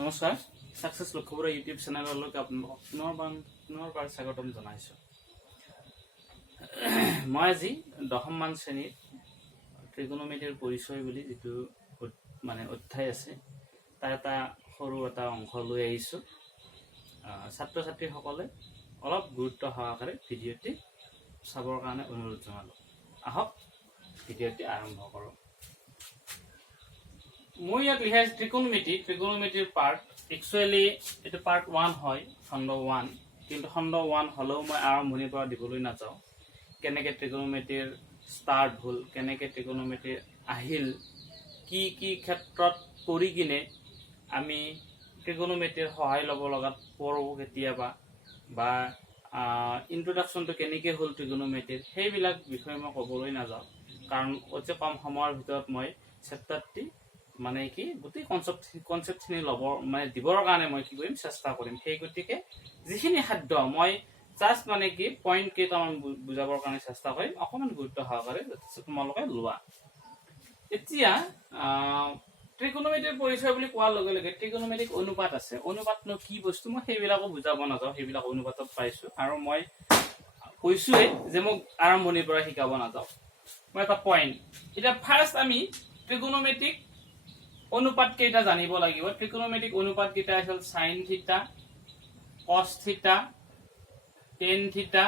নমস্কাৰ সাকসেছ লক্ষ্যপুৰ ইউটিউব চেনেললৈকে আপোনালোকক পুনৰবাৰ স্বাগতম জনাইছোঁ। মই আজি 10ম মান শ্ৰেণীৰ ত্ৰিকোণমিতিৰ পৰিচয় বুলি যিটো মানে অধ্যায় আছে তাৰ এটা সৰু এটা অংশ লৈ আহিছোঁ। ছাত্ৰ ছাত্ৰীসকলে অলপ গুৰুত্ব সহকাৰে ভিডিঅ'টি চাবৰ কাৰণে অনুৰোধ জনালোঁ। আহক ভিডিঅ'টি আৰম্ভ কৰোঁ। মই ইয়াত লিখা আছে ত্ৰিকোণমিতিৰ পাৰ্ট। একচুৱেলি এইটো পাৰ্ট 1 হয়, খণ্ড 1, কিন্তু খণ্ড 1 হ'লেও মই আৰম্ভণিৰ পৰা দিবলৈ নাযাওঁ। কেনেকৈ ত্ৰিকোণমিতিৰ ষ্টাৰ্ট হ'ল, কেনেকৈ ত্ৰিকোণমিতিৰ আহিল, কি কি ক্ষেত্ৰত কৰি কিনে আমি ত্ৰিকোণমিতিৰ সহায় ল'ব লগাত পৰোঁ কেতিয়াবা, বা ইন্ট্ৰডাকশ্যনটো কেনেকৈ হ'ল ত্ৰিকোণমিতিৰ, সেইবিলাক বিষয়ে মই ক'বলৈ নাযাওঁ। কাৰণ অতি কম সময়ৰ ভিতৰত মই চেপ্টাৰটি মানে কি গোটেই কনচেপ্টখিনি মানে দিবৰ কাৰণে মই কি কৰিম, চেষ্টা কৰিম। সেই গতিকে যিখিনি সাধ্য মই জাষ্ট মানে কি পইণ্ট কেইটামান বুজাবৰ কাৰণে চেষ্টা কৰিম। অকণমান গুৰুত্ব সহকাৰে তোমালোকে লোৱা। এতিয়া ত্ৰিকোণমিতিৰ পৰিচয় বুলি কোৱাৰ লগে লগে ত্ৰিকোণমিতিক অনুপাত আছে। অনুপাতনো কি বস্তু মই সেইবিলাকো বুজাব নাযাওঁ, সেইবিলাক অনুপাতত পাইছোঁ। আৰু মই কৈছোঁৱেই যে মোক আৰম্ভণিৰ পৰা শিকাব নাযাওঁ। মই এটা পইণ্ট, এতিয়া ফাৰ্ষ্ট আমি ত্ৰিকোণমিতিক অনুপাত কেইটা জানিব লাগিব। ত্ৰিকোণমিতিক অনুপাত কেইটা আছিল sine theta, cos theta, tan theta,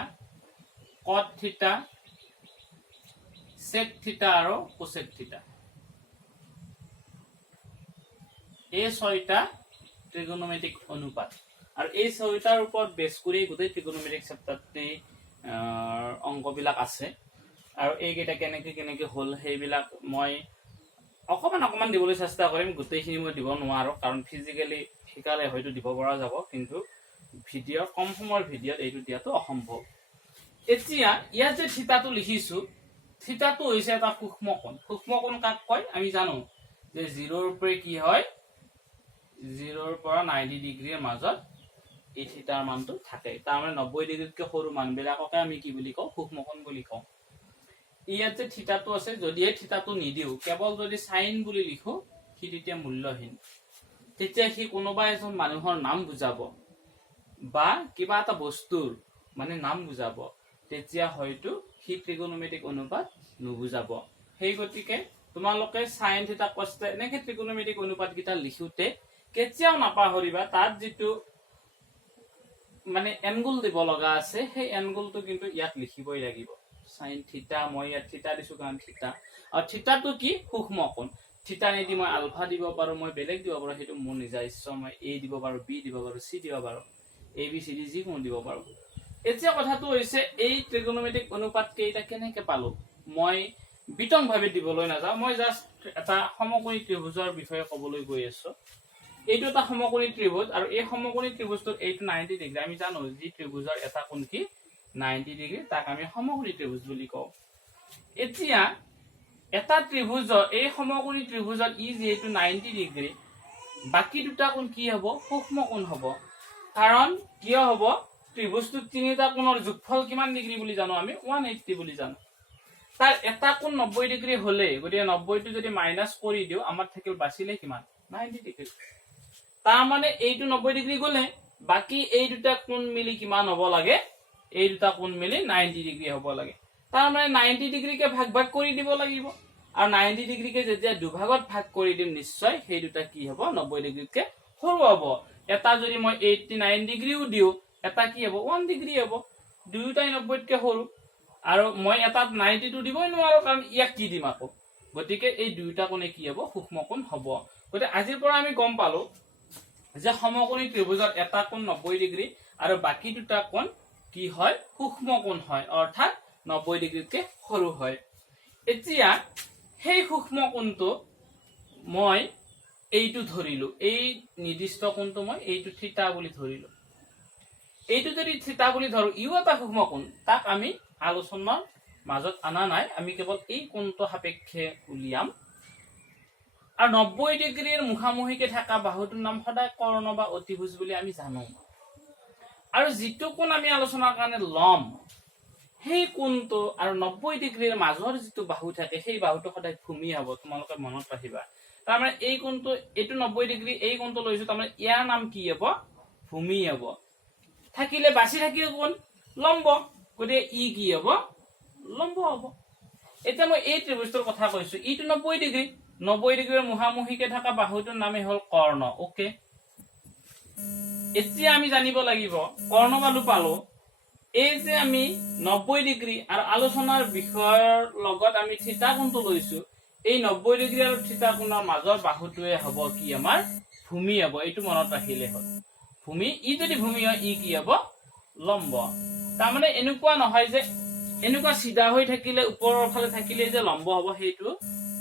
কট থিটা, সেক থিটা আৰু কোসেক থিটা। এই 6টা ত্ৰিকোণমিতিক অনুপাত। আৰু এই 6টাৰ ওপৰত বেছ কৰি গোটেই ত্ৰিকোণমিতিক চেপ্টাৰটি অংকবিলাক আছে। আৰু এইকেইটা কেনেকৈ হ'ল সেইবিলাক মই অকণমান দিবলৈ চেষ্টা কৰিম। গোটেইখিনি মই দিব নোৱাৰোঁ, কাৰণ ফিজিকেলি শিকালে হয়তো দিব পৰা যাব, কিন্তু ভিডিঅ' কম সময়ৰ ভিডিঅ'ত এইটো দিয়াটো অসম্ভৱ। এতিয়া ইয়াত যে থিতাটো লিখিছোঁ, থিতাটো হৈছে এটা সূক্ষ্মকোণ। সূক্ষ্মকোণ কাক কয় আমি জানো যে 0ৰ পৰা কি হয়, 0ৰ পৰা 90 ডিগ্ৰীৰ মাজত এই থিতাৰ মানটো থাকে। তাৰমানে 90 ডিগ্ৰীতকৈ সৰু মানবিলাককে আমি কি বুলি কওঁ, সূক্ষ্মকোণ বুলি কওঁ। ইয়াত যে থিতাটো আছে, যদিহে থিতাটো নিদিওঁ, কেৱল যদি সাইন বুলি লিখো, সি তেতিয়া মূল্যহীন। তেতিয়া সি কোনোবা এজন মানুহৰ নাম বুজাব বা কিবা এটা বস্তুৰ মানে নাম বুজাব, তেতিয়া হয়তো সি ত্ৰিকোণমিতিক অনুপাত নুবুজাব। সেই গতিকে তোমালোকে সাইন থিটা কস থিটা এনেকে ত্ৰিকোণমিতিক অনুপাত কেইটা লিখোতে কেতিয়াও নাপাহৰিবা তাত যিটো মানে এংগুল দিব লগা আছে, সেই এংগুলটো কিন্তু ইয়াত লিখিবই লাগিব। সাইন থিটা, মই ইয়াত থিটা দিছো কাৰণ থিটা। আৰু থিটাটো কি, সূক্ষ্মকোণ। থিটা নিদি মই আলফা দিব পাৰোঁ, মই বেলেগ দিব পাৰোঁ, সেইটো মোৰ নিজা ইচ্ছা। মই এ দিব পাৰোঁ, বি দিব পাৰোঁ, চি দিব পাৰোঁ, এ বি চি ডি যিকোনো দিব পাৰোঁ। এতিয়া কথাটো হৈছে এই ত্ৰিকোণমিতিক অনুপাত কেইটা কেনেকে পালো, মই বিতংভাৱে দিবলৈ নাযাওঁ। মই জাষ্ট এটা সমকোণী ত্ৰিভুজৰ বিষয়ে ক'বলৈ গৈ আছো। এইটো এটা সমকোণী ত্ৰিভুজ, আৰু এই সমকোণী ত্ৰিভুজটোত এইটো 90 ডিগ্ৰী। আমি জানো যি ত্ৰিভুজৰ এটা কোণ কি 90 ডিগ্ৰী, তাক আমি সমকোণী ত্ৰিভুজ বুলি কওঁ। এতিয়া এটা ত্ৰিভুজৰ, এই সমকোণী ত্ৰিভুজত ই যিহেতু 90 ডিগ্ৰী, বাকী দুটা কোণ কি হ'ব, সূক্ষ্মকোণ হ'ব। কাৰণ কিয় হ'ব, ত্ৰিভুজটোত তিনিটা কোণৰ যোগফল কিমান ডিগ্ৰী বুলি জানো আমি, 180 বুলি জানো। তাৰ এটা কোণ 90 ডিগ্ৰী হ'লে, গতিকে 90টো যদি মাইনাছ কৰি দিওঁ, আমাৰ থাকিল বাচিলে কিমান, 90 ডিগ্ৰী। তাৰ মানে এইটো 90 ডিগ্ৰী গ'লে, বাকী এই দুটা কোণ মিলি কিমান হ'ব লাগে, এই দুটা কোণ মিলি 90 ডিগ্ৰী হ'ব লাগে। তাৰ মানে 90 ডিগ্ৰীকে ভাগ কৰি দিব লাগিব। আৰু 90 ডিগ্ৰীকে যেতিয়া দুভাগত ভাগ কৰি দিম, নিশ্চয় সেই দুটা কি হ'ব, 90 ডিগ্ৰীতকে সৰু হ'ব। এটা যদি মই 89 ডিগ্ৰীও দিওঁ, এটা কি হ'ব, 1 ডিগ্ৰী হ'ব। দুয়োটাই 90তকে সৰু। আৰু মই এটাত 90টো দিবই নোৱাৰো, কাৰণ ইয়াক কি দিম আকৌ। গতিকে এই দুয়োটা কোণে কি হ'ব, সূক্ষ্মকোণ হ'ব। গতিকে আজিৰ পৰা আমি গম পালো যে সমকোণী ত্ৰিভুজত এটা কোণ 90 ডিগ্ৰী আৰু বাকী দুটা কোণ কি হয়, সূক্ষ্মকোণ হয়, অৰ্থাৎ 90 ডিগ্ৰীতকে সৰু হয়। এতিয়া সেই সূক্ষ্মকোণটো মই এইটো ধৰিলো, এই নিৰ্দিষ্ট কোণটো মই এইটো থিটা বুলি ধৰিলো। এইটো যদি থিটা বুলি ধৰো, ইও এটা সূক্ষ্মকোণ, তাক আমি আলোচনাৰ মাজত অনা নাই, আমি কেৱল এই কোণটো সাপেক্ষে উলিয়াম। আৰু 90 ডিগ্ৰীৰ মুখামুখিকে থকা বাহুটোৰ নাম সদায় কৰ্ণ বা অতিভুজ বুলি আমি জানো। আৰু যিটো কোণ আমি আলোচনাৰ কাৰণে ল'ম, সেই কোণটো আৰু 90 ডিগ্ৰীৰ মাজৰ যিটো বাহু থাকে সেই বাহুটো সদায় ভূমি হ'ব তোমালোকে মনত ৰাখিবা তাৰমানে এই কোণটো এইটো 90 ডিগ্ৰী এই কোণটো লৈছো তাৰমানে ইয়াৰ নাম কি হ'ব ভূমি হ'ব থাকিলে বাছি থাকিল কোণ লম্ব গতিকে ই কি হ'ব লম্ব হ'ব এতিয়া মই এই ত্ৰিভুজটোৰ কথা কৈছো ইটো 90 ডিগ্ৰী 90 ডিগ্ৰীৰ মুহামুহিকে থকা বাহুটোৰ নামে হ'ল কৰ্ণ ওকে এতিয়া আমি জানিব লাগিব কৰ্ণ বাহু পালো এই যে আমি 90 ডিগ্ৰী আৰু আলোচনাৰ বিষয়ৰ লগত আমি থিতা কোণটো লৈছো এই 90 ডিগ্ৰী আৰু থিতা কোণৰ মাজৰ বাহুটোৱে হ'ব কি আমাৰ ভূমি হ'ব এইটো মনত ৰাখিলে হ'ল ভূমি ই যদি ভূমি হয় ই কি হ'ব লম্ব তাৰমানে এনেকুৱা নহয় যে এনেকুৱা সিধা হৈ থাকিলে ওপৰৰ ফালে থাকিলে যে লম্ব হ'ব সেইটো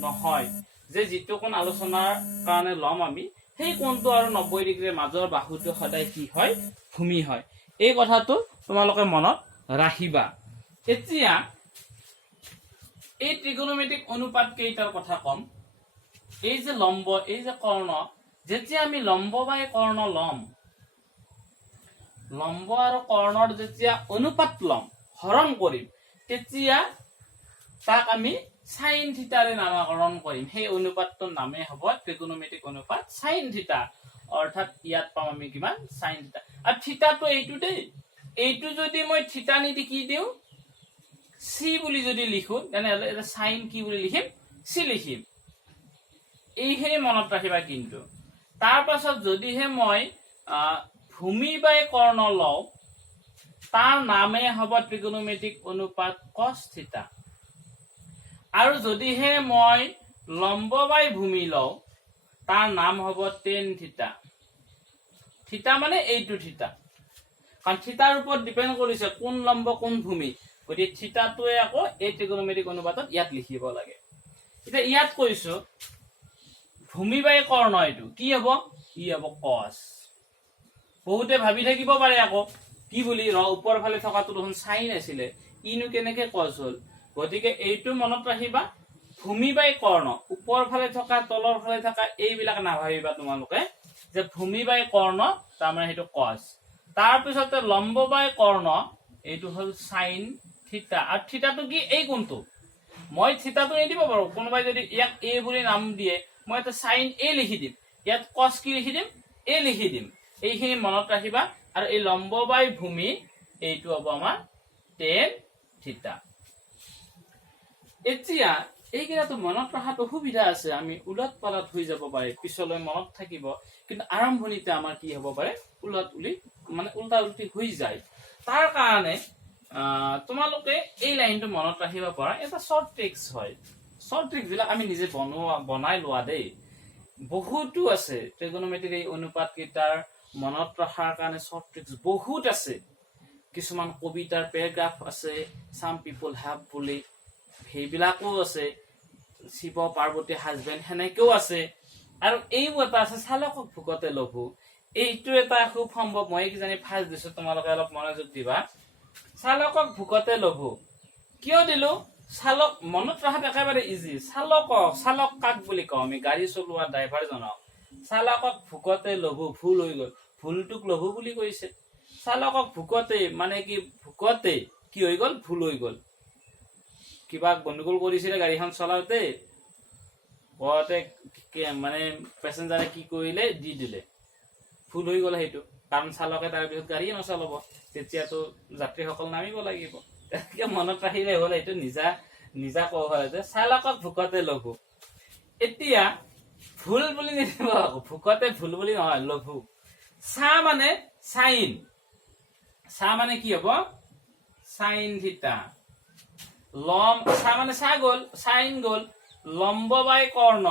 নহয় যে যিটো কোণ আলোচনাৰ কাৰণে লম আমি সেই কোণটো আৰু 90 ডিগ্ৰীৰ মাজৰ বাহুটো সদায় কি হয় ভূমি হয় এই কথাটো তোমালোকে মনত ৰাখিবা এতিয়া এই ত্ৰিকোণমিতিক অনুপাত কেইটাৰ কথা কম এই যে লম্ব এই যে কৰ্ণ যেতিয়া আমি লম্ব বাই কৰ্ণ লম লম্ব আৰু কৰ্ণৰ যেতিয়া অনুপাত লম হৰণ কৰিম তেতিয়া তাক আমি সাইন থিতাৰে নামকৰণ কৰিম সেই অনুপাতটোৰ নামে হ'ব ত্ৰিকোণমিতিক অনুপাত সাইন থিতা অৰ্থাৎ ইয়াত পাম আমি কিমান সাইন থিতা আৰু থিতাটো এইটো দেই এইটো যদি মই থিতা নিদি কি দিওঁ সি বুলি যদি লিখো তেনেহলে এটা সাইন কি বুলি লিখিম সি লিখিম এইখিনি মনত ৰাখিবা কিন্তু তাৰ পাছত যদিহে মই ভূমি বাই কৰ্ণ লওঁ তাৰ নামে হ'ব ত্ৰিকোণমিতিক অনুপাত cos থিতা আৰু যদিহে মই লম্ব বাই ভূমি লওঁ তাৰ নাম হ'ব tan থিতা থিতা মানে এইটো থিতা কাৰণ থিতাৰ ওপৰত ডিপেন্ড কৰিছে কোন লম্ব কোন ভূমি গতিকে থিতাটোৱে আকৌ এই ত্ৰিকোণমিতিক অনুপাতত ইয়াত লিখিব লাগে এতিয়া ইয়াত কৈছো ভূমি বাই কৰ্ণ এইটো কি হ'ব ই হ'ব cos বহুতে ভাবি থাকিব পাৰে আকৌ কি বুলি ওপৰ ফালে থকাটো দেখোন সাইন আছিলে ইনো কেনেকে cos হ'ল গতিকে এইটো মনত ৰাখিবা ভূমি বাই কৰ্ণ ওপৰ ফালে থকা তলৰ ফালে থকা এইবিলাক নাভাবিবা তোমালোকে যে ভূমি বাই কৰ্ণ তাৰমানে সেইটো cos তাৰ পিছতে লম্ব বাই কৰ্ণ এইটো হ'ল সাইন থিতা আৰু থিতাটো কি এই কোণটো মই থিতাটো নিদিব পাৰো কোনোবাই যদি ইয়াক a বুলি নাম দিয়ে মই এটা সাইন a লিখি দিম ইয়াত cos কি লিখি দিম a লিখি দিম এইখিনি মনত ৰাখিবা আৰু এই লম্ব বাই ভূমি এইটো হ'ব আমাৰ tan থিতা এতিয়া এইকেইটাটো মনত ৰখাটো সুবিধা আছে আমি উলট পালট হৈ যাব পাৰে পিছলৈ মনত থাকিব কিন্তু আৰম্ভণিতে আমাৰ কি হ'ব পাৰে উলট উলি মানে উল্টা উল্টি হৈ যায় তাৰ কাৰণে তোমালোকে এই লাইনটো মনত ৰাখিব পৰা এটা শৰ্ট ট্ৰিক্স হয় শৰ্ট ট্ৰিক্স বিলাক আমি নিজে বনাই লোৱা দেই বহুতো আছে ত্ৰিকোণমিতিক এই অনুপাত কেইটাৰ মনত ৰখাৰ কাৰণে শৰ্ট ট্ৰিক্স বহুত আছে কিছুমান কবিতাৰ পেৰাগ্ৰাফ আছে সাম পিপল হ্যাভ বুলি সেইবিলাকো আছে শিৱ পাৰ্বতী হাজবেণ্ড হেনেকেও আছে আৰু এইও এটা আছে চালকক ভোকতে লঘু এইটো এটা খুব সম্ভৱ মই কি জানি ফাৰ্ষ্ট দিছো তোমালোকে অলপ মনোযোগ দিবা চালকক ভোকতে লঘু কিয় দিলো চালক মনত ৰখাত একেবাৰে ইজি চালক কাক বুলি কওঁ আমি গাড়ী চলোৱা ড্ৰাইভাৰজনক চালকক ভোকতে লঘু ভুল হৈ গ'ল ভুলটোক লঘু বুলি কৈছে চালকক ভোকতে মানে কি ভোকতে কি হৈ গ'ল ভুল হৈ গ'ল কিবা গণ্ডগোল কৰিছিলে গাড়ীখন চলাওতে বৰতে মানে পেছেঞ্জাৰে কি কৰিলে দি দিলে ভুল হৈ গ'ল সেইটো কাৰণ চালকে তাৰ পিছত গাড়ী নচলাব তেতিয়াতো যাত্ৰীসকল নামিব লাগিব তেতিয়া মনত ৰাখিলে হ'ল এইটো নিজা কোৱা হয় যে চালকক ভোকতে লঘু এতিয়া ভুল বুলি নিদিব ভোকতে ভুল বুলি নহয় লঘু সা মানে সাইন সা মানে কি হ'ব সাইন থিতা লম সা মানে সা গ'ল সাইন গ'ল লম্ব বাই কৰ্ণ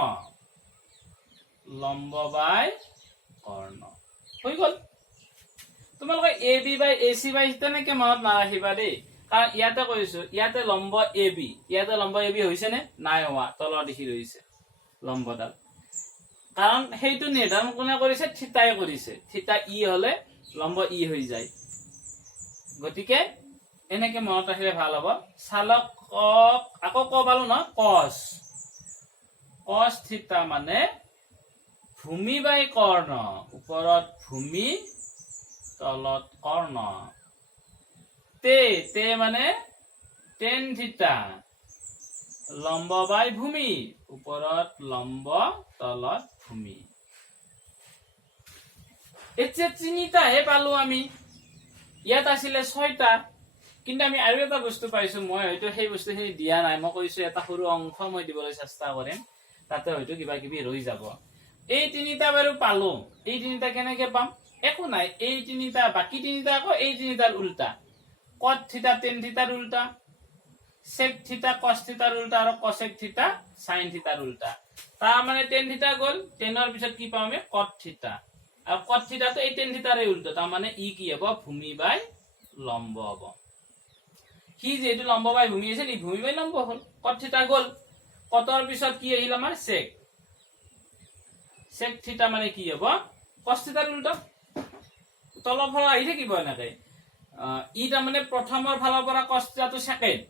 হৈ গ'ল তোমালোকে A B by A C বাই তেনেকে মনত নাৰাখিবা দেই কাৰণ ইয়াতে কৈছো ইয়াতে লম্ব এ বি হৈছে নে নাই হোৱা তলৰ দেখি ৰৈছে লম্বডাল কাৰণ সেইটো নিৰ্ধাৰণ কোনে কৰিছে থিতাই কৰিছে থিতা ই হলে লম্ব ই হৈ যায় গতিকে এনেকে মনত ৰাখিলে ভাল হ'ব চালকক আকৌ পালো ন cos থিতা মানে ভূমি বাই কৰ্ণ ওপৰত ভূমি তলত কৰ্ণ তে মানে টেন থিটা লম্ব বাই ভূমি ওপৰত লম্ব তলত ভূমি এতিয়া তিনিটাহে পালো আমি ইয়াত আছিলে 6টা কিন্তু আমি আৰু এটা বস্তু পাইছো মই হয়তো সেই বস্তুখিনি দিয়া নাই মই কৈছো এটা সৰু অংশ মই দিবলৈ চেষ্টা কৰিম তাতে হয়তো কিবা কিবি ৰৈ যাব এই তিনিটা বাৰু পালো এই তিনিটা কেনেকৈ পাম একো নাই এই তিনিটা বাকি তিনিটা আকৌ এই তিনিটাৰ উল্টা cot থিটা tan থিটাৰ উল্টা sec থিটা cos থিটাৰ উল্টা আৰু cosec থিটা sin থিটাৰ উল্টা তাৰ মানে tan থিটা গল tanৰ পিছত কি পাম আমি cot থিটা আৰু cot থিটাটো এই tan থিটাৰে উল্টা তাৰ মানে ই কি হ'ব ভূমি বাই লম্ব হ'ব কি যেটো লম্ব বাই ভূমি আছে নি ভূমি বাই লম্ব হল cot থিটা গল cotৰ পিছত কি আহিল আমাৰ sec থিটা মানে কি হ'ব cos থিটাৰ উল্টা তলৰ ফালে আহি থাকিব এনেকৈ ই তাৰ মানে প্ৰথমৰ ফালৰ পৰা cos থিটাটো সেকেন্ড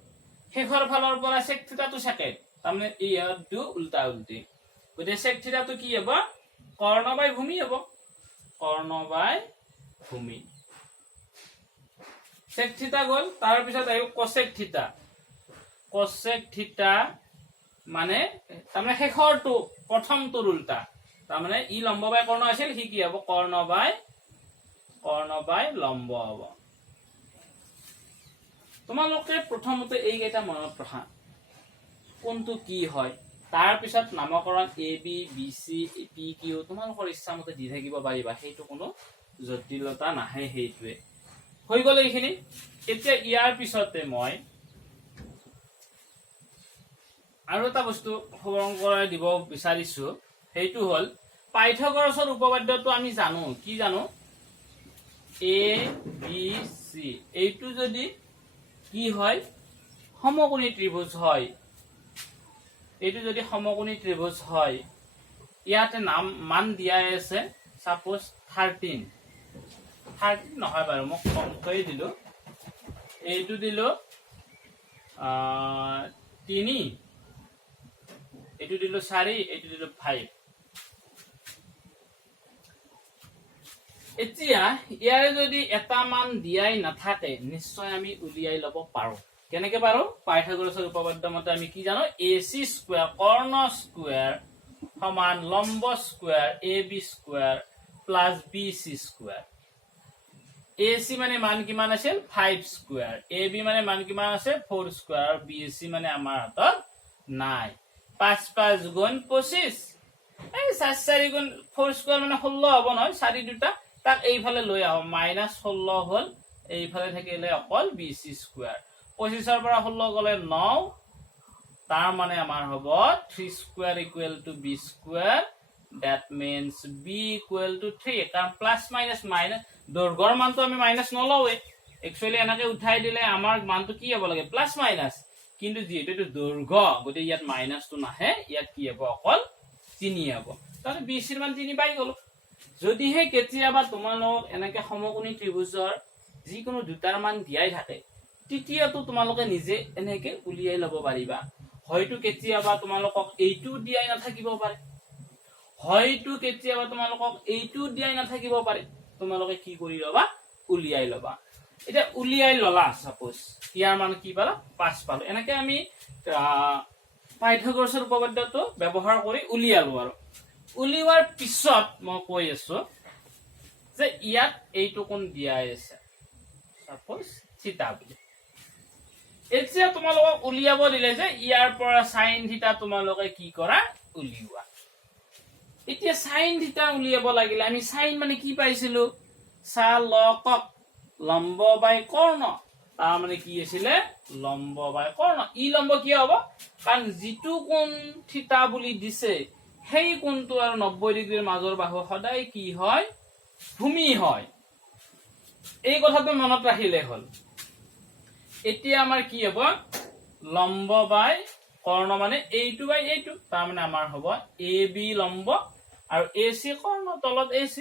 শেষৰ ফালৰ পৰা sec থিটাটো সেকেন্ড তাৰ মানে ই দুটা উল্টা উল্টি গতে sec থিটাটো কি হ'ব কৰ্ণ বাই ভূমি হ'ব কৰ্ণ বাই ভূমি sec থিটা গল তাৰ পিছত আহিব cosec থিটা মানে তাৰ মানে শেষৰটো প্ৰথমটোৰ উল্টা তাৰ মানে ই লম্ব বাই কৰ্ণ আছিল হি কি হ'ব কৰ্ণ বাই লম্ব হ'ব তোমালোকে প্ৰথমতে এই কেইটা মনত ৰাখা কোনটো কি হয় তাৰ পিছত নামকৰণ a b b c p q তোমালোকৰ ইচ্ছা মতে দি থাকিব পাৰিবা সেইটো কোনো জটিলতা নাহে সেইটোৱে হৈ গ'ল এইখিনি এতিয়া ইয়াৰ পিছতে মই আৰু এটা বস্তু সৰল কৰাই দিব বিচাৰিছো সেইটো হল পাইথাগোৰাছৰ উপপাদ্যটো আমি জানো কি জানো a b c এইটো যদি কি হয় সমকোণী ত্ৰিভুজ হয় এইটো যদি সমকোণী ত্ৰিভুজ হয় ইয়াতে নাম মান দিয়া আছে সাপোজ 13 নহয় বাৰু মই কমকৈ দিলো এইটো দিলো 3 এইটো দিলো 4 এইটো দিলো 5 এতিয়া ইয়াৰে যদি এটা মান দিয়াই নাথাকে নিশ্চয় আমি উলিয়াই লব পাৰো কেনেকৈ পাৰো পাইথাগোৰাছৰ উপপাদ্য মতে আমি কি জানো ac স্কয়াৰ কৰ্ণ স্কয়াৰ সমান লম্ব square ab square plus bc square ac মানে মান কিমান আছিল 5 স্কয়াৰ ab মানে মান কিমান আছে 4 স্কয়াৰ আৰু bc মানে আমাৰ হাতত নাই 5 5 গুণ 25 এই 4 4 গুণ 4 স্কয়াৰ মানে 16 হ'ব নহয় 4 দুটা তাক এইফালে লৈ আহ -16 হল এইফালে থাকিলে অকল bc স্কয়াৰ 25 ৰ পৰা 16 গলে 9 তাৰ মানে আমাৰ হ'ব 3 square equal to b square that means b equal to 3 কাৰণ প্লাস মাইনাস মাইনাস দৈৰ্ঘ্যৰ মানটো আমি মাইনাস নলওৱে একচুয়ালি এনেকৈ উঠাই দিলে আমাৰ মানটো কি হ'ব লাগে প্লাস মাইনাস কিন্তু যেহেতু এটো দৈৰ্ঘ্য গতে ইয়াত মাইনাসটো নাহে ইয়াত কি হ'ব অকল 3 হ'ব তাহলে bc ৰ মান 3 পাই গলো যদিহে কেতিয়াবা তোমালোক এনেকৈ সমকোণী ত্ৰিভুজৰ যিকোনো দুটাৰ মান দিয়াই থাকে তৃতীয়টো তোমালোকে নিজে এনেকৈ উলিয়াই লব পাৰিবা হয়তো কেতিয়াবা তোমালোকক এইটো দিয়াই নাথাকিব পাৰে হয়তো কেতিয়াবা তোমালোকক এইটো দিয়াই নাথাকিব পাৰে তোমালোকে কি কৰি লবা উলিয়াই লবা এটা উলিয়াই ললা সাপোজ ইয়াৰ মান কি পালা 5 পালো এনেকৈ আমি পাইথাগোৰাছৰ উপপাদ্যটো ব্যৱহাৰ কৰি উলিয়ালো আৰু উলিওৱাৰ পিছত মই কৈ আছো যে ইয়াত এইটো কোণ দিয়া আছে সাপোজ থিটা বুলি এতিয়া তোমালোকক উলিয়াব দিলে যে ইয়াৰ পৰা sin থিটা তোমালোকে কি কৰা উলিওৱা এতিয়া sin থিটা উলিয়াব লাগিলে আমি sin মানে কি পাইছিলো সালকক লম্ব বাই কৰ্ণ তাৰ মানে কি আছিল লম্ব বাই কৰ্ণ ই লম্ব কি হ'ব কাৰণ যিটো কোণ থিটা বুলি দিছে সেই কোণটো আৰু 90 ডিগ্ৰীৰ মাজৰ বাহু সদায় কি হয় ভূমি হয় এই কথাটো মনত ৰাখিলে হল এতিয়া আমাৰ কি হ'ব লম্ব বাই কৰ্ণ মানে এইটো বাই এইটো তাৰ মানে আমাৰ হ'ব ab লম্ব আৰু ac কৰ্ণ তলত ac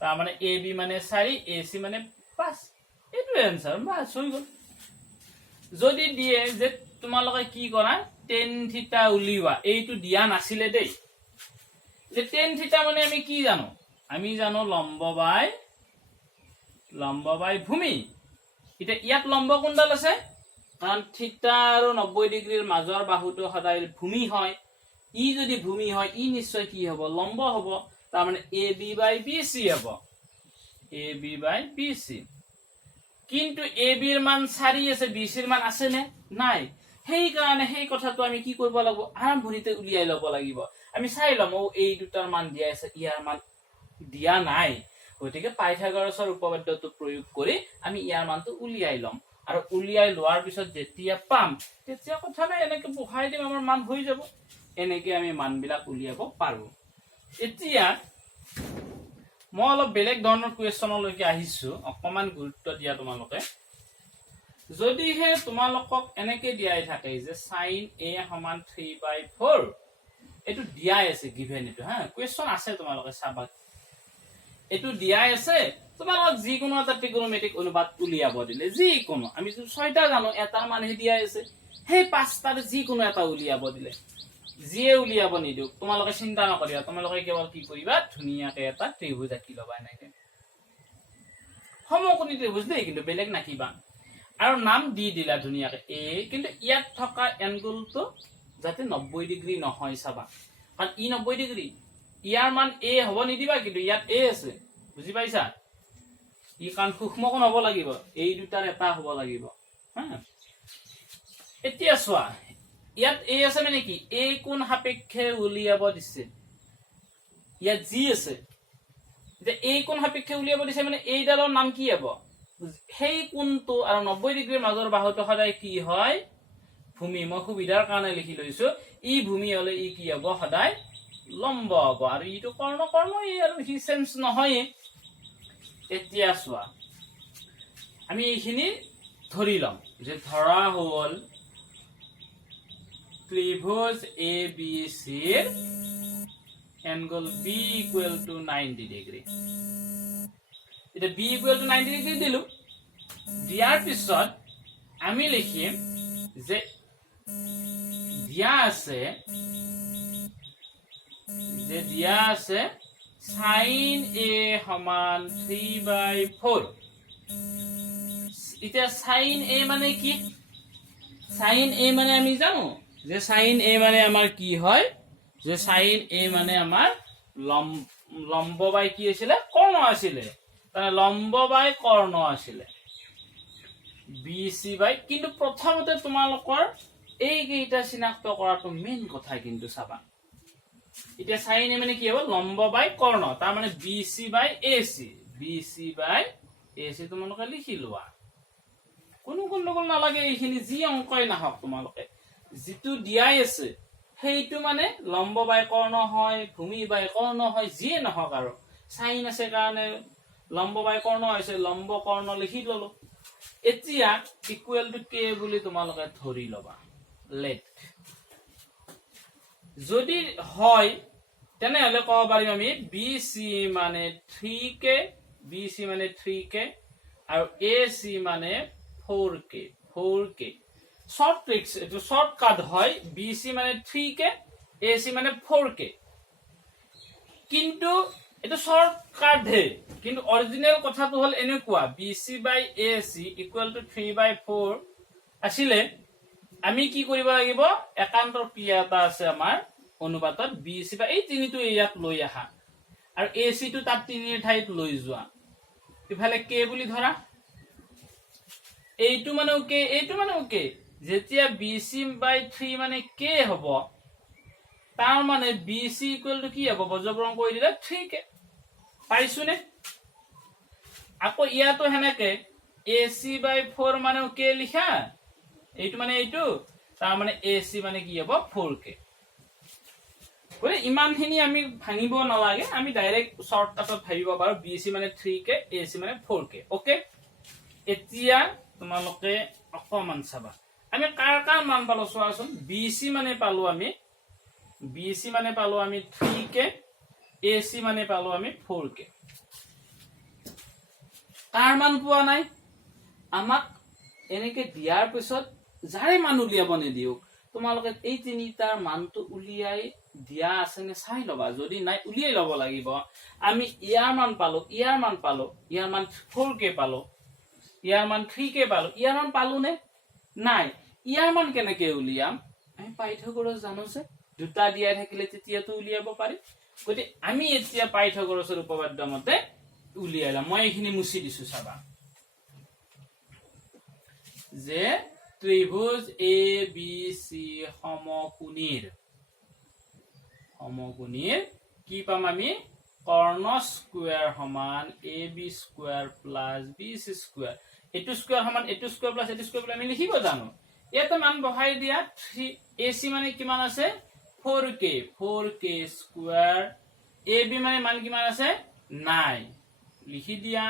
তাৰ মানে ab মানে 4 ac মানে 5 এইটো এনসাৰ বাস হৈ গল যদি দিয়ে যে তোমালোকে কি কৰা tan থিটা উলিওৱা এইটো দিয়া নাছিলে দেই যে tan থিটা মানে আমি কি জানো আমি জানো লম্ব বাই ভূমি এটা ইয়াত লম্ব কোনডাল আছে কাৰণ থিতা আৰু 90 ডিগ্ৰীৰ মাজৰ বাহুটো সদায় ভূমি হয়। ই যদি ভূমি হয় ই নিশ্চয় কি হ'ব লম্ব হ'ব। তাৰ মানে AB বাই BC হ'ব AB বাই BC। কিন্তু AB ৰ মান 4 আছে BC ৰ মান আছে নে নাই সেই কাৰণে সেই কথাটো আমি কি কৰিব লাগিব আৰম্ভণিতে উলিয়াই ল'ব লাগিব। আমি চাই লম এই দুটাৰ মান দিয়া আছে ইয়াৰ মান দিয়া নাই গতিকে পাইথাগোৰাছৰ উপপাদ্যটো প্ৰয়োগ কৰি আমি ইয়াৰ মানটো উলিয়াই লম আৰু উলিয়াই লোৱাৰ পিছত যেতিয়া পাম তেতিয়া কথা নাই এনেকে বহাই দিম আমাৰ মান হৈ যাব। এনেকে আমি মানবিলাক উলিয়াব পাৰো। এতিয়া মই অলপ বেলেগ ধৰণৰ কুৱেশ্যনলৈকে আহিছো অকমান গুৰুত্ব দিয়া তোমালোকে। যদিহে তোমালোকক এনেকে দিয়াই থাকে যে sin a সমান 3/4 এটো দিয়াই আছে গিভেন এটো হা কুৱেশ্যন আছে তোমালোকে চাবা এটো দিয়াই আছে তোমালোক যিকোনো এটা ট্ৰিগোনোমেট্ৰিক অনুপাত উলিয়াব দিলে যিকোনো আমি ছয়টা জানো এটা মানহে দিয়াই আছে সেই পাঁচটাৰ যিকোনো এটা উলিয়াব দিলে যিয়ে উলিয়াব নিদিও তোমালোকে চিন্তা নকৰিবা তোমালোকে কেৱল কি কৰিবা ধুনিয়াকে এটা ত্ৰিভুজ আঁকি লবা এনেকে সমকোণী ত্ৰিভুজ দেই কিন্তু বেলেগ নাকিবা আৰু নাম দি দিলা ধুনিয়াকে এ কিন্তু ইয়াত থকা এংগলটো যাতে 90 ডিগ্ৰী নহয় চাবা কাৰণ ই 90 ডিগ্ৰী ইয়াৰ মান এ হ'ব নিদিবা কিন্তু ইয়াত এ আছে বুজি পাইছা ই কান সূক্ষ্মকোণ হ'ব লাগিব এই দুটাৰ এটা হ'ব লাগিব হা এতিয়া চোৱা ইয়াত এ আছে মানে কি এ কোণ সাপেক্ষে উলিয়াব দিছে ইয়াত জি আছে যে এ কোণ সাপেক্ষে উলিয়াব দিছে মানে এইডালৰ নাম কি হ'ব সেই কোণটো আৰু 90 ডিগ্ৰীৰ মাজৰ বাহুটো সদায় কি হয় ভূমি মই সুবিধাৰ কাৰণে লিখি লৈছো ই ভূমি হলে ই কি হ'ব সদায় লম্ব হ'ব আৰু ইটো কৰ্ণ ই আৰু হি সেন্স নহয়। এতিয়া চোৱা আমি এইখিনি ধৰি লম যে ধৰা হ'ল ত্ৰিভুজ ABC ৰ angle B equal to 90 degree এটা B equal to 90 ডিগ্ৰী দিলো দিয়াৰ পিছত আমি লিখিম যে দিয়া আছে sin A সমান 3/4 এতিয়া sin A মানে কি sin A মানে আমি জানো যে sin A মানে আমাৰ কি হয় যে sin A মানে আমাৰ লম্ব বাই কি আছিল কৰ্ণ আছিল মানে লম্ব বাই কৰ্ণ আছিল BC বাই কিন্তু প্ৰথমতে তোমালোকৰ এই কেইটা চিনাক্ত কৰাটো মেইন কথা কিন্তু চাবা এতিয়া sin A মানে কি হ'ব লম্ব বাই কৰ্ণ তাৰ মানে BC বাই AC তোমালোকে লিখি লোৱা কোনো গণ্ডগোল নালাগে এইখিনি যি অংকই নাহক তোমালোকে যিটো দিয়াই আছে সেইটো মানে লম্ব বাই কৰ্ণ হয় ভূমি বাই কৰ্ণ হয় যিয়ে নহওক আৰু সাইন আছে কাৰণে লম্ব বাই কৰ্ণ হৈছে লম্ব কৰ্ণ লিখি ললো এতিয়া ইকুৱেল টু k বুলি তোমালোকে ধৰি লবা লেট যদি হয় তেনেহলে ক'ব পাৰিম আমি BC মানে 3k আৰু AC মানে 4k শর্ট ট্রিক্স এটো শর্টকাট হয় BC মানে 3k AC মানে 4k কিন্তু এটা শর্টকাট হে কিন্তু অরিজিনাল কথাটো হল এনেকুৱা BC by AC equal to 3/4 আসিলে আমি কি কৰিব লাগিব একান্তৰ ক্ৰিয়া এটা আছে আমাৰ অনুপাতত BC বা এই তিনিটো ইয়াত লৈ আহা আৰু AC টো তাত তিনিৰ ঠাইত লৈ যোৱা ইফালে k বুলি ধৰা এইটো মানে ওকে যেতিয়া BC বাই 3 মানে k হ'ব তাৰ মানে BC ইকুয়াল টু কি হ'ব বজ্ৰবৰণ কৰি দিলে 3k পাইছো নে আকৌ ইয়াতো হেনেকে AC বাই 4 মানে k লিখা এইটো মানে এইটো তাৰ মানে AC মানে কি হ'ব 4k বলে ইমানখিনি আমি ভাঙিব নালাগে আমি ডাইৰেক্ট শৰ্টকাটত ভাবিব পাৰো BC মানে 3k AC মানে 4k ওকে এতিয়া তোমালোকে অকমান চাবা আমি কাৰ মান পালো চোৱাচোন BC মানে পালো আমি 3k AC মানে পালো আমি 4k কাৰ মান পোৱা নাই আমাক এনেকে দিয়াৰ পিছত যাৰে মান উলিয়াব নিদিও তোমালোকে এই তিনিটাৰ মানটো উলিয়াই দিয়া আছে নে চাই লবা যদি নাই উলিয়াই লব লাগিব আমি ইয়াৰ মান পালো ইয়াৰ মান 4k পালো ইয়াৰ মান 3k পালো ইয়াৰ মান পালো নে নাই ইয়াৰ মান কেনেকে উলিয়াম আমি পাইথাগোৰাছ জানো যে দুটা দিয়া থাকিলে তেতিয়াতো উলিয়াব পাৰি গতি আমি এতিয়া পাইথাগোৰাছৰ উপপাদ্য মতে উলিয়াইলাম মই এইখিনি মুছি দিছো চাবা যে ত্ৰিভুজ এ বি সি সমকোণীৰ কি পাম আমি কৰ্ণ স্কয়াৰ সমান A B square plus B C square এটো স্কয়াৰ সমান এটো স্কয়াৰ প্লাস এটো স্কয়াৰ আমি লিখিব জানো ইয়াতে মান বহাই দিয়া 3 ac মানে কিমান আছে 4k স্কয়াৰ ab মানে মান কিমান আছে 9 লিখি দিয়া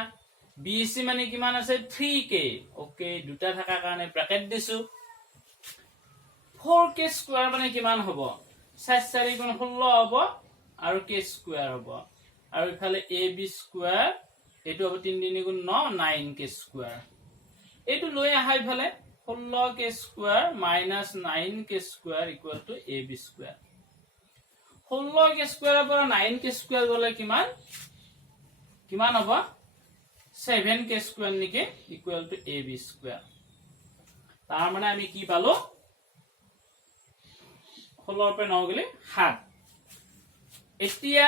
bc মানে কিমান আছে 3k ওকে দুটা থাকা কাৰণে ব্ৰ্যাকেট দিছো 4k স্কয়াৰ মানে কিমান হ'ব 4 4 গুণ 16 হ'ব আৰু k স্কয়াৰ হ'ব আৰু ইফালে ab স্কয়াৰ এটো হ'ব 3 3 গুণ 9 9k স্কয়াৰ এটো লৈ আহা ইফালে 16k square minus 9k square equal to ab square 16k স্কয়াৰৰ পৰা 9k স্কয়াৰ গলে কিমান হ'ব 7k স্কয়াৰ নেকি equal to ab স্কয়াৰ তাৰ মানে আমি কি পালো 16 পৰা 9 গলে 7 এতিয়া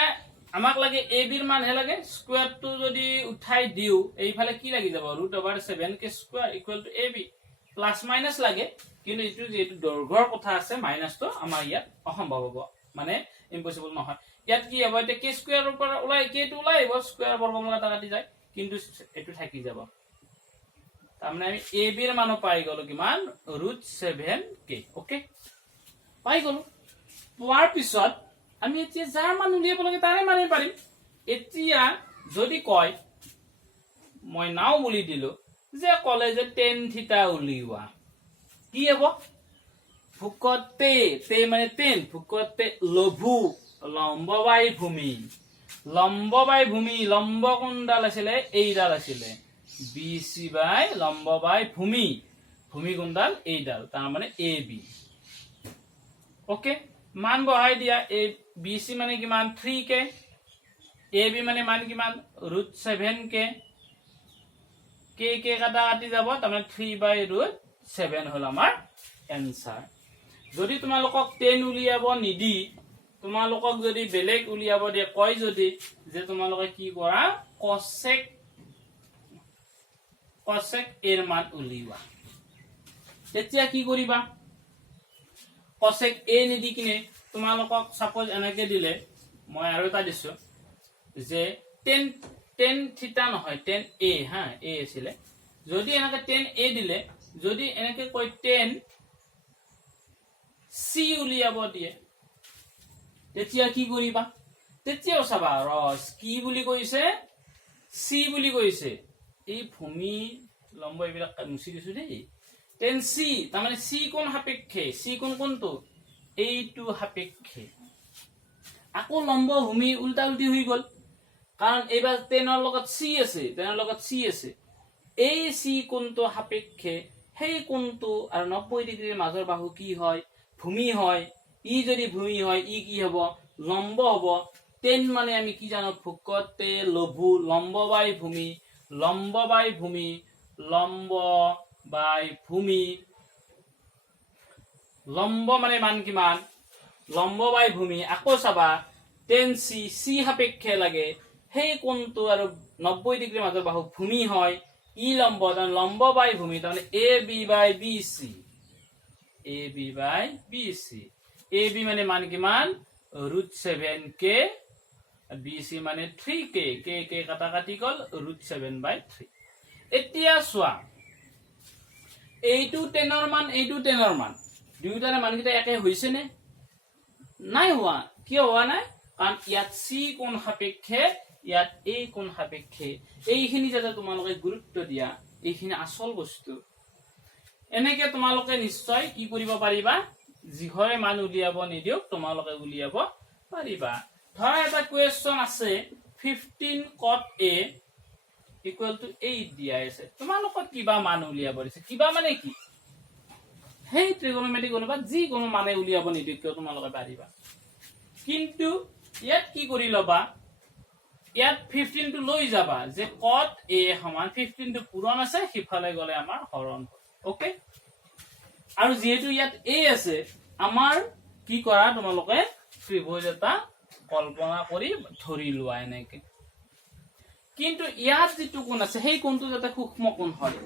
আমাক লাগে ab এর মান হে লাগে স্কয়ার টু যদি উঠাই দিও এইফালে কি লাগি যাব √7k square equal to ab plus minus লাগে কিন্তু এটো যেটো দৈৰ্ঘ্যৰ কথা আছে মাইনাস তো আমাৰ ইয়াত অসম্ভৱ হ'ব মানে ইম্পসিবল নহয় ইয়াত কি হ'ব এটা k স্কয়াৰৰ পৰা ওলাই k টো ওলাইব স্কয়াৰ বৰ্গমূল এটা কাটি যায় কিন্তু এটো থাকি যাব তাৰমানে আমি ab এৰ মান পাই গলো কিমান √7k ওকে পাই গলো পোৱাৰ পিছত আমি এতিয়া যাৰ মান উলিয়াব লাগে তাৰে মানে পাৰিম এতিয়া যদি কয় মই নাও বুলি দিলো যে কলেজে tan থিটা উলিওয়া কি হ'ব ফুকতে তে মানে tan ফুকতে লঘু লম্ববাই ভূমি লম্ব কোনডাল আছিলে এইডাল আছিলে BC বাই লম্ববাই ভূমি কোনডাল এইডাল তাৰ মানে AB ওকে মান বহাই দিয়া এ BC মানে কিমান 3k AB মানে মান কিমান √7k k কাটা কাটি যাব তাৰমানে 3/√7 হল আমাৰ এনসার যদি তোমালোকক 10 উলিয়াব নিদি তোমালোকক যদি বেলেগ উলিয়াব দিয়ে কয় যদি যে তোমালোকে কি কৰা cosec এৰ মান উলিওয়া তেতিয়া কি কৰিবা cosec a নিদি কিনে তোমালোকক সাপোজ এনেকে দিলে মই আৰু এটা দিছো যে tan থিটা নহয় tan a হা a আছিলে যদি এনেকে tan a দিলে যদি এনেকে কই tan c উলিয়াব দিয়ে তেতিয়া কি কৰিবা তেতিয়াও চাবা রস কি বুলি কৈছে c বুলি কৈছে এই ভূমি লম্ব এইবিলাক মুছি দিছো দেই tan c তাৰ মানে c কোন সাপেক্ষে c কোনটো এইটো সাপেক্ষে আকৌ লম্ব ভূমি উল্টা উল্টি হৈ গল কাৰণ এবাৰ টেনৰ লগত c আছে এই c কোনটো সাপেক্ষে সেই কোনটো আৰু 90 ডিগ্ৰীৰ মাজৰ বাহু কি হয় ভূমি হয় ই যদি ভূমি হয় ই কি হ'ব লম্ব হ'ব টেন মানে আমি কি জানো ফুকতে লঘু লম্ব বাই ভূমি লম্ব মানে মান কিমান লম্ব বাই ভূমি আকৌ চাবা tan c সাপেক্ষে লাগে সেই কোনটো আৰু 90 ডিগ্ৰীৰ মাজৰ বাহু ভূমি হয় ই লম্ব বাই ভূমি তাৰমানে ab মানে মান কিমান √7k bc মানে 3k k কাটা কাটি গল √7/3 এতিয়া সোয়া এইটো 10 ৰ মান দুইটাৰে মান কিটা একে হৈছে নে নাই হোৱা কি হোৱা নাই কাৰণ ইয়াত c কোন সাপেক্ষে ইয়াত a কোন সাপেক্ষে এইখিনি যাতে তোমালোকে গুৰুত্ব দিয়া এইখিনি আসল বস্তু এনেকে তোমালোকে নিশ্চয় কি কৰিব পাৰিবা জিঘৰে মান উলিয়াব নিদিওক তোমালোকে উলিয়াব পাৰিবা ধৰা এটা কোৱেশ্চন আছে 15 cot a equal to 8 দিয়া আছে তোমালোকক কিবা মান উলিয়াব দিছে কিবা মানে কি হেই ট্ৰিগোনোমেট্ৰিক অনুপাত যি কোনো মানে উলিয়াব নিদিওক কিয় তোমালোকে পাৰিবা কিন্তু ইয়াত কি কৰি লবা ইয়াত 15 টো লৈ যাবা যে cot a সমান 15 টো পূৰণ আছে হিফালে গলে আমাৰ হৰণ ওকে আৰু যেহেতু ইয়াত a আছে আমাৰ কি কৰা তোমালোকে ত্ৰিভুজ এটা কল্পনা কৰি ধৰি লোৱা এনেকে কিন্তু ইয়াত যেটো কোণ আছে সেই কোণটো যাতে সূক্ষ্ম কোণ হয়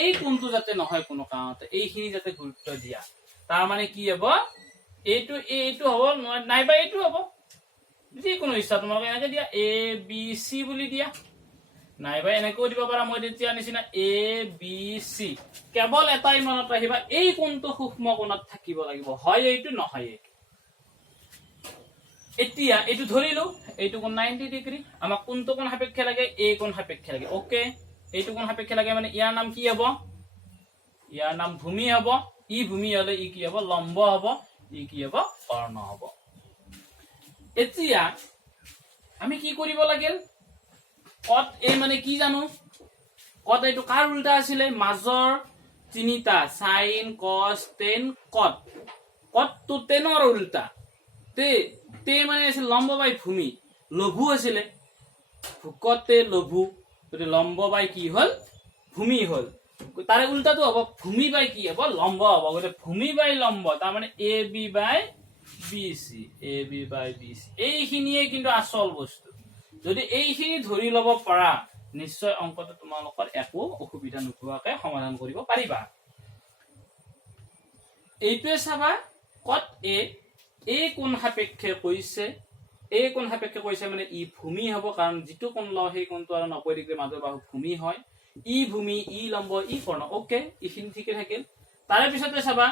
এই কোণটো যাতে নহয় কোনো কাৰণতে এইখিনি যাতে গুৰুত্ব দিয়া তাৰ মানে কি হ'ব এইটো হ'ব নাইবা এইটো হ'ব যিকোনো ইচ্ছা তোমালোকে এনেকে দিয়া a b c বুলি দিয়া নাইবা এনেকৈ দিব পাৰা মই তেতিয়া নিচিনা a b c কেৱল এটাই মনত ৰাখিবা এই কোণটো সূক্ষ্ম কোণত থাকিব লাগিব হয় এইটো নহয় এইটো এতিয়া এইটো ধৰিলো এইটো কোণ 90 ডিগ্ৰী আমাক কোনটো কোণ সাপেক্ষে লাগে এই কোণ সাপেক্ষে লাগে ওকে এইটো কোণ সাপেক্ষে লাগে মানে ইয়াৰ নাম কি হ'ব ইয়াৰ নাম ভূমি হ'ব ই ভূমি হলে ই কি হ'ব লম্ব হ'ব ই কি হ'ব কৰ্ণ হ'ব এতিয়া আমি কি কৰিব লাগিল কট এই মানে কি জানো কট এইটো কাৰ উল্টা আছিলে মাজৰ তিনিটা sin cos tan কট কটটো টেনৰ উল্টা তে মানে আছিল লম্ব বাই ভূমি লঘু আছিলে ভূকতে লঘু যদি লম্ব বাই কি হল ভূমি হল তাৰে উল্টাটো হ'ব ভূমি বাই কি হ'ব লম্ব হ'ব গতে ভূমি বাই লম্ব তাৰ মানে ab বাই bc এইখিনিয়ে কিন্তু আসল বস্তু যদি এইখিনি ধৰি লব পাৰা নিশ্চয় অংকটো তোমালোকৰ একো অসুবিধা নোহোৱাকৈ সমাধান কৰিব পাৰিবা এইটোৱে চাবা কট এই কোণ সাপেক্ষে কৈছে মানে ই ভূমি হ'ব কাৰণ যেটো কোণ লও সেই কোণটো আৰু 90 ডিগ্ৰী মাজৰ বাহু ভূমি হয় ই ভূমি ই লম্ব ই কৰ্ণ ওকে ইখিনি ঠিকে থাকিল তাৰে পিছতে চাবা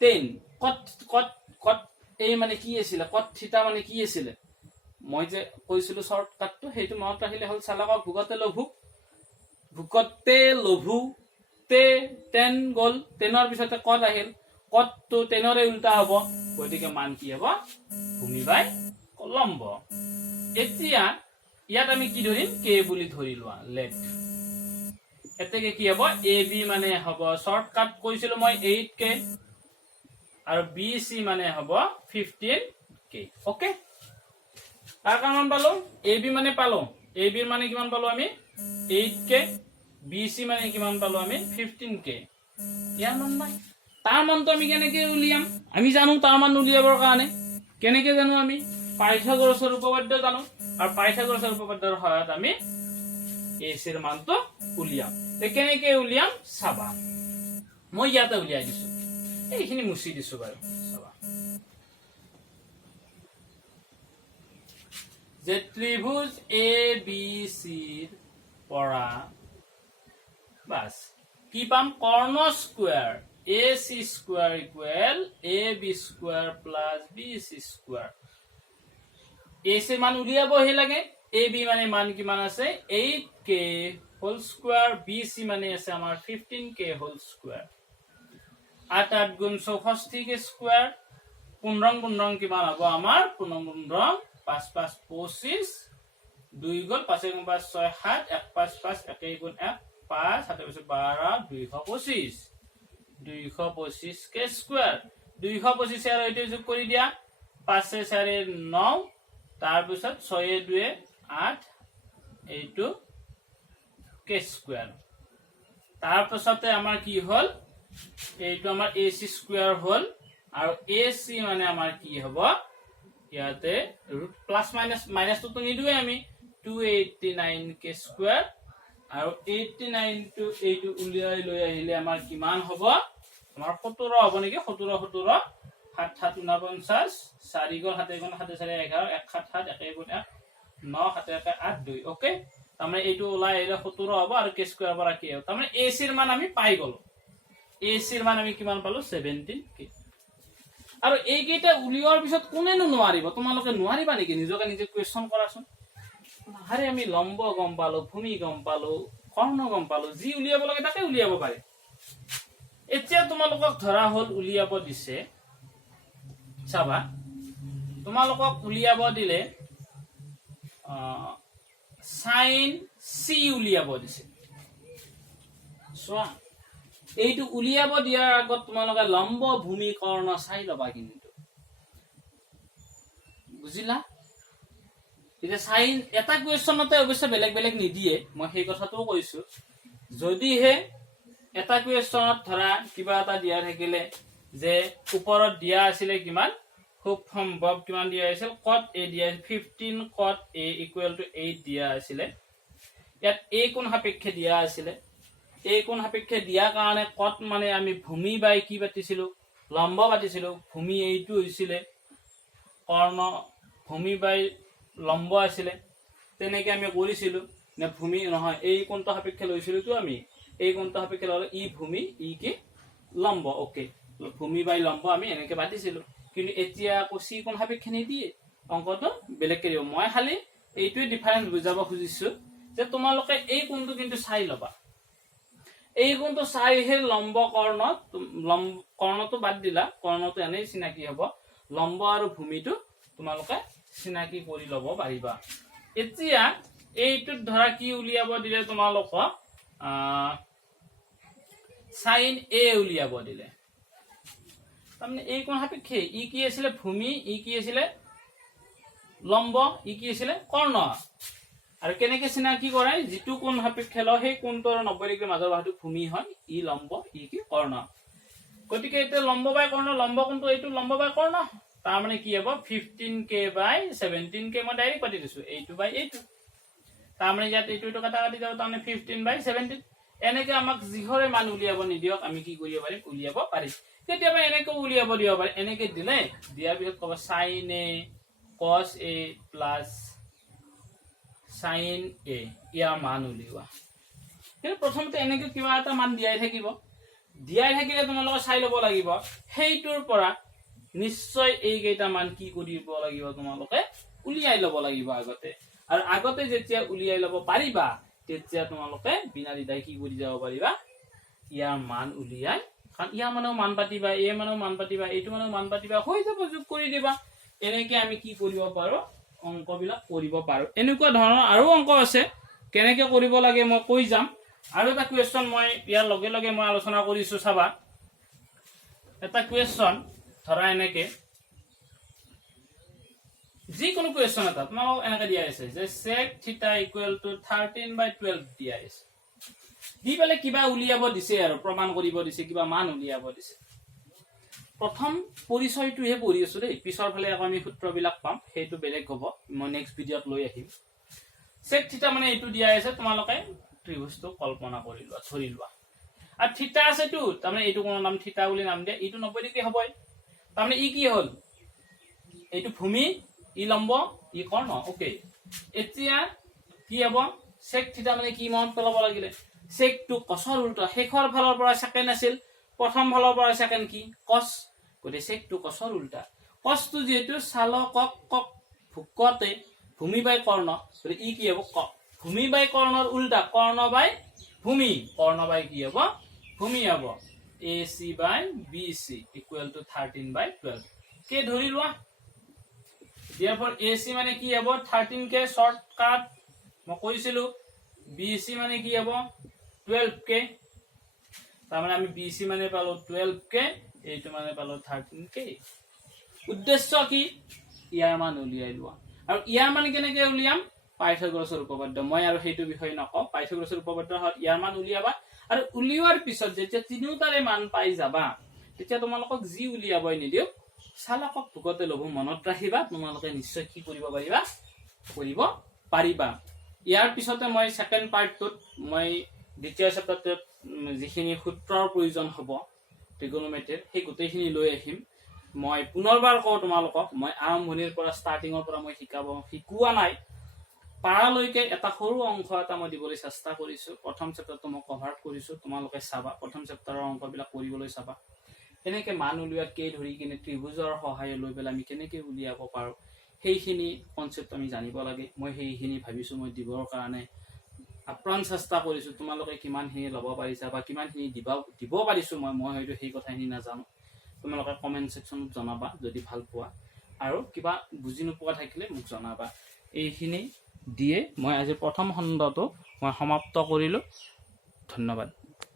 টেন কট এই মানে কি আছিল কট থিতা মানে কি আছিল মই যে কৈছিলো শৰ্টকাটটো সেইটো মনত ৰাখিলে হল চালকক ভূগতে লঘু তে টেন গল টেনৰ পিছতে কট আহিল কটটো টেনৰে উল্টা হ'ব গতিকে মান কি হ'ব ভূমি বাই লম্ব এতিয়া ইয়াত আমি কি ধৰিম কে বুলি ধৰি লোৱা লেট এতেকে কি হ'ব ab মানে হ'ব শৰ্টকাট কৈছিলো মই 8k আৰু bc মানে হ'ব 15k ওকে তাৰ কাৰন পালো ab মানে পালো ab ৰ মানে কিমান পালো আমি 8k bc মানে কিমান পালো আমি 15k ইয়াৰ মান নাই তাৰ মানটো আমি কেনেকৈ উলিয়াম আমি জানো তাৰ মান উলিয়াবৰ কাৰণে কেনেকৈ জানো আমি পাইথাগোৰাছৰ উপপাদ্য জানো আৰু পাইথাগোৰাছৰ উপপাদ্যৰ সহায়ত আমি ac ৰ মানটো উলিয়াম তে কেনেকৈ উলিয়াম চাবা মই ইয়াতে উলিয়াই দিছো এইখিনি মুছি দিছো বাৰু চাবা যে ত্ৰিভুজ abc ৰ পৰা বাস কি পাম কৰ্ণ square ac square equal ab square plus bc square ac মান উলিয়াব হে লাগে ab মানে মান কিমান আছে 8k whole square bc মানে আছে আমাৰ 15k whole square 8 গুণ 64k square 15 কিমান হ'ব আমাৰ 15 5 5 25 2 গল 5 গুণ 5 6 7 1 5 5 1 গুণ 1 5 7 12 225 225 के स्क्वायर 225 আৰু এটো যোগ কৰি দিয়া 5 4 9 তাৰ পিছত 6 2 8 এইটো के স্কয়াৰ তাৰ পিছতে আমাৰ কি হল এইটো আমাৰ ac স্কয়াৰ হল আৰু ac মানে আমাৰ কি হ'ব ইয়াতে ৰুট প্লাস মাইনাস তো নিদুৱে আমি 289 के স্কয়াৰ আৰু 89 টু এইটো উলিয়াই লৈ আহিলে আমাৰ কিমান হ'ব আমাৰ 17 হ'ব নেকি 17 17 7 7 49 4 গল 7 গুণ 7 4 11 1 7 7 1 গুণ 1 9 7 1 8 2 ওকে তামানে এইটো ওলাই আহিলে 17 হ'ব আৰু কে স্কয়াৰ পৰা কি হ'ব তামানে ac ৰ মান আমি পাই গলো ac ৰ মান আমি কিমান পালো 17k আৰু এই কেইটা উলিওৱাৰ পিছত কোনেনো নোৱাৰিব তোমালোকে নোৱাৰিবা নেকি নিজকে নিজে কোৱেশ্চন কৰাচোন হাৰে আমি লম্ব গম পালো ভূমি গম পালো কৰ্ণ গম পালো যি উলিয়াব লাগে তাকে উলিয়াব পাৰে এতিয়া তোমালোকক ধৰা হল উলিয়াব দিছে চাবা তোমালোকক উলিয়াব দিলে sin c উলিয়াব দিছে চোৱা এইটো উলিয়াব দিয়াৰ আগত তোমালোকে লম্ব ভূমি কৰ্ণ চাই লবা কিন্তু বুজিলা এটা সাইন এটা কোৱেশ্চনতে অৱশ্যে বেলেগ বেলেগ নিদিয়ে মই সেই কথাটো কৈছো যদি হে এটা কুৱেশ্যনত ধৰা কিবা এটা দিয়া থাকিলে যে ওপৰত দিয়া আছিলে কিমান খুব সম্ভৱ কিমান দিয়া আছিল cot a দিয়া 15 cot a = 8 দিয়া আছিলে ইয়াত a কোণ সাপেক্ষে দিয়া আছিলে a কোণ সাপেক্ষে দিয়া কাৰণে cot মানে আমি ভূমি বাই কি পাতিছিলো লম্ব পাতিছিলো ভূমি এইটো হৈছিলে কৰ্ণ ভূমি বাই লম্ব আছিলে তেনেকৈ আমি কৰিছিলো না ভূমি নহয় এই কোণটো সাপেক্ষে লৈছিলো তো আমি এই কোণটো সাপেক্ষে ললে ই ভূমি ই কি লম্ব ওকে ভূমি বাই লম্ব আমি এনেকৈ পাতিছিলো কিন্তু এতিয়া আকৌ c কোণ সাপেক্ষে নিদিয়ে অংকটো বেলেগকৈ দিব মই খালি এইটোৱে ডিফাৰেন্স বুজাব খুজিছো যে তোমালোকে এই কোণটো কিন্তু চাই লবা এই কোণটো চাইহে লম্ব কৰ্ণটো বাদ দিলা কৰ্ণটো এনেই চিনাকি হ'ব লম্ব আৰু ভূমিটো তোমালোকে চিনাকি কৰি ল'ব পাৰিবা এতিয়া এইটোত ধৰা কি উলিয়াব দিলে তোমালোকক sin a উলিয়াব দিলে তাৰমানে এই কোণ সাপেক্ষে ই কি আছিলে ভূমি ই কি আছিলে লম্ব ই কি আছিলে কৰ্ণ আৰু কেনেকৈ চিনাকি কৰাই যিটো কোণ সাপেক্ষে ল সেই কোণটোৰ 90 ডিগ্ৰী মাজৰ বাহুটো ভূমি হয় ই লম্ব ই কি কৰ্ণ গতিকে এতিয়া লম্ব বাই কৰ্ণ লম্ব কোণটো এইটো লম্ব বাই কৰ্ণ তাৰ মানে কি হ'ব 15k বাই 17k মই ডাইৰেক্ট পাতি দিছো এইটো বাই এইটো তাৰ মানে ইয়াত এইটো কাটা কাটি যাব তাৰ মানে 15 বাই 17 এনেকৈ আমাক যিহৰে মান উলিয়াব নিদিয়ক আমি কি কৰিব পাৰিম উলিয়াব পাৰিম কেতিয়াবা এনেকৈ উলিয়াব দিব পাৰি এনেকৈ দিলে দিয়াৰ পিছত ক'ব sin a cos a plus sin a ইয়াৰ মান উলিওৱা কিন্তু প্ৰথমতে এনেকৈ কিবা এটা মান দিয়াই থাকিব দিয়াই থাকিলে তোমালোকে চাই ল'ব লাগিব সেইটোৰ পৰা নিশ্চয় এই কেইটা মান কি কৰিব লাগিব তোমালোকে উলিয়াই ল'ব লাগিব আগতে আৰু আগতে যেতিয়া উলিয়াই ল'ব পাৰিবা তেতিয়া তোমালোকে বিনা দ্বিধাই কি কৰি যাব পাৰিবা ইয়াৰ মান উলিয়াই কাৰণ ইয়াৰ মানেও মান পাতিবা এই মানেও মান পাতিবা এইটো মানেও মান পাতিবা হৈ যাব যোগ কৰি দিবা এনেকৈ আমি কি কৰিব পাৰো অংকবিলাক কৰিব পাৰো এনেকুৱা ধৰণৰ আৰু অংক আছে কেনেকৈ কৰিব লাগে মই কৈ যাম আৰু এটা কুৱেশ্যন মই ইয়াৰ লগে লগে মই আলোচনা কৰিছো চাবা এটা কুৱেশ্যন ধৰা এনেকে যিকোনো কুৱেশ্যন এটা তোমালোকক এনেকৈ দিয়া আছে যে sec θ = 13/12 দিয়া আছে দি পেলে কিবা উলিয়াব দিছে আৰু প্ৰমাণ কৰিব দিছে কিবা মান উলিয়াব দিছে প্ৰথম পৰিচয়টোহে পঢ়ি আছো দেই পিছৰ ফালে আকৌ আমি সূত্ৰবিলাক পাম সেইটো বেলেগ হ'ব মই নেক্সট ভিডিঅ'ত লৈ আহিম sec θ মানে এইটো দিয়া আছে তোমালোকে ত্ৰিভুজটো কল্পনা কৰি লোৱা ধৰি লোৱা আৰু θ আছেটো তাৰমানে এইটো কোনো নাম θ বুলি নাম দিয়া এইটো 90 ডিগ্ৰী হ'বই তাৰমানে ই কি হ'ল এইটো ভূমি ই লম্ব ই কৰ্ণ ওকে এতিয়া কি হ'ব sec θ মানে কি মনত পেলাব লাগিলে sec টু cosৰ উল্টা শেষৰ ফালৰ পৰা সেকেন্ড আছিল প্ৰথম ফালৰ পৰা সেকেন্ড কি cos গতে sec টু cosৰ উল্টা cos টু যেটো চালকক কক ভুকতে ভূমি বাই কৰ্ণ গতে ই কি হ'ব ভূমি বাই কৰ্ণৰ উল্টা কৰ্ণ বাই ভূমি কৰ্ণ বাই কি হ'ব ভূমি হ'ব AC বাই BC = 13/12 কে ধৰি লোৱা therefore AC মানে কি হ'ব 13k শৰ্টকাট মই কৈছিলো BC মানে কি হ'ব 12k তাৰ মানে আমি BC মানে পালো 12k এইটো মানে পালো 13k উদ্দেশ্য কি ইয়াৰ মান উলিয়াই লোৱা আৰু ইয়াৰ মান কেনেকৈ উলিয়াম পাইথাগোৰাছৰ উপপাদ্য মই আৰু সেইটো বিষয় নকওঁ পাইথাগোৰাছৰ উপপাদ্য হল ইয়াৰ মান উলিয়াবা আৰু উলিওৱাৰ পিছত যেতিয়া তিনিওটাৰে মান পাই যাবা তেতিয়া তোমালোকক যি উলিয়াবই নিদিও চালকক ভুকতে লঘু মনত ৰাখিবা তোমালোকে নিশ্চয় কি কৰিব পাৰিবা ইয়াৰ পিছতে মই সেকেন্ড পাৰ্টটোত মই দ্বিতীয় চেপ্টাৰটোত যিখিনি সূত্ৰৰ প্ৰয়োজন হ'ব ট্ৰিগোনোমেট্ৰিৰ সেই গোটেইখিনি লৈ আহিম মই পুনৰবাৰ কওঁ তোমালোকক মই আৰম্ভণিৰ পৰা ষ্টাৰ্টিঙৰ পৰা মই শিকোৱা নাই পাৰালৈকে এটা সৰু অংশ এটা মই দিবলৈ চেষ্টা কৰিছো প্ৰথম চেপ্টাৰটো মই কভাৰ কৰিছো তোমালোকে চাবা প্ৰথম চেপ্টাৰৰ অংকবিলাক কৰিবলৈ চাবা এনেকৈ মান উলিওৱাত কে ধৰি কিনে ত্ৰিভুজৰ সহায় লৈ পেলাই আমি কেনেকৈ উলিয়াব পাৰো সেইখিনি কনসেপ্ট আমি জানিব লাগে মই সেইখিনি ভাবিছো মই দিবৰ কাৰণে আপ্ৰাণ চেষ্টা কৰিছো তোমালোকে কিমানখিনি ল'ব পাৰিছা বা কিমানখিনি দিব পাৰিছো মই হয়তো সেই কথাখিনি নাজানো তোমালোকে কমেন্ট সেকশনত জনাবা যদি ভাল পোৱা আৰু কিবা বুজি নোপোৱা থাকিলে মোক জনাবা এইখিনি দিয়ে মই আজি প্ৰথম খণ্ডটো মই সমাপ্ত কৰিলো ধন্যবাদ।